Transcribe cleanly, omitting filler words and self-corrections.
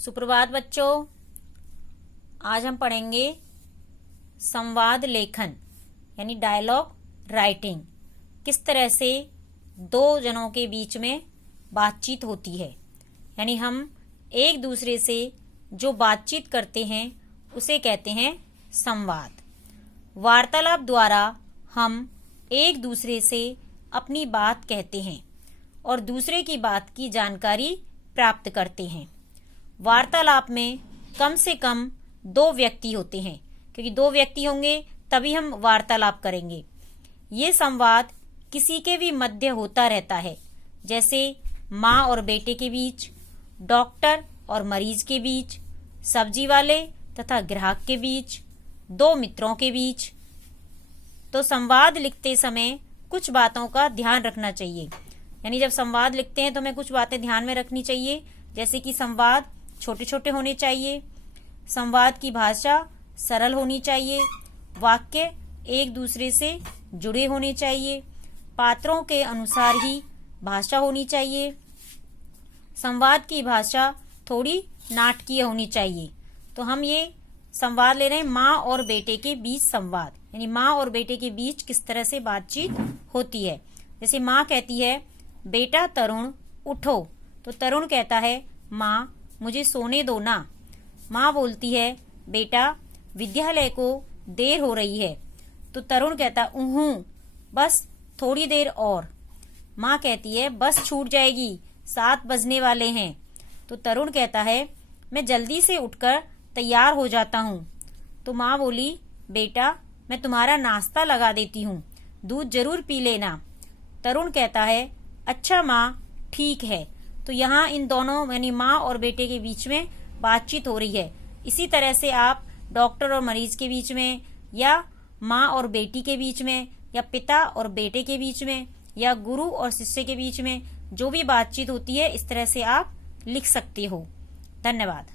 सुप्रभात बच्चों, आज हम पढ़ेंगे संवाद लेखन यानी डायलॉग राइटिंग। किस तरह से दो जनों के बीच में बातचीत होती है, यानी हम एक दूसरे से जो बातचीत करते हैं उसे कहते हैं संवाद। वार्तालाप द्वारा हम एक दूसरे से अपनी बात कहते हैं और दूसरे की बात की जानकारी प्राप्त करते हैं। वार्तालाप में कम से कम दो व्यक्ति होते हैं, क्योंकि दो व्यक्ति होंगे तभी हम वार्तालाप करेंगे। ये संवाद किसी के भी मध्य होता रहता है, जैसे माँ और बेटे के बीच, डॉक्टर और मरीज के बीच, सब्जी वाले तथा ग्राहक के बीच, दो मित्रों के बीच। तो संवाद लिखते समय कुछ बातों का ध्यान रखना चाहिए, यानी जब संवाद लिखते हैं तो हमें कुछ बातें ध्यान में रखनी चाहिए, जैसे कि संवाद छोटे छोटे होने चाहिए, संवाद की भाषा सरल होनी चाहिए, वाक्य एक दूसरे से जुड़े होने चाहिए, पात्रों के अनुसार ही भाषा होनी चाहिए, संवाद की भाषा थोड़ी नाटकीय होनी चाहिए। तो हम ये संवाद ले रहे हैं माँ और बेटे के बीच संवाद, यानी माँ और बेटे के बीच किस तरह से बातचीत होती है। जैसे माँ कहती है, बेटा तरुण उठो, तो तरुण कहता है, माँ मुझे सोने दो ना। माँ बोलती है, बेटा विद्यालय को देर हो रही है, तो तरुण कहता, बस थोड़ी देर और। माँ कहती है, बस छूट जाएगी, 7 बजने वाले हैं, तो तरुण कहता है, मैं जल्दी से उठकर तैयार हो जाता हूँ। तो माँ बोली, बेटा मैं तुम्हारा नाश्ता लगा देती हूँ, दूध जरूर पी लेना। तरुण कहता है, अच्छा माँ ठीक है। तो यहाँ इन दोनों यानी माँ और बेटे के बीच में बातचीत हो रही है। इसी तरह से आप डॉक्टर और मरीज के बीच में, या माँ और बेटी के बीच में, या पिता और बेटे के बीच में, या गुरु और शिष्य के बीच में जो भी बातचीत होती है, इस तरह से आप लिख सकते हो। धन्यवाद।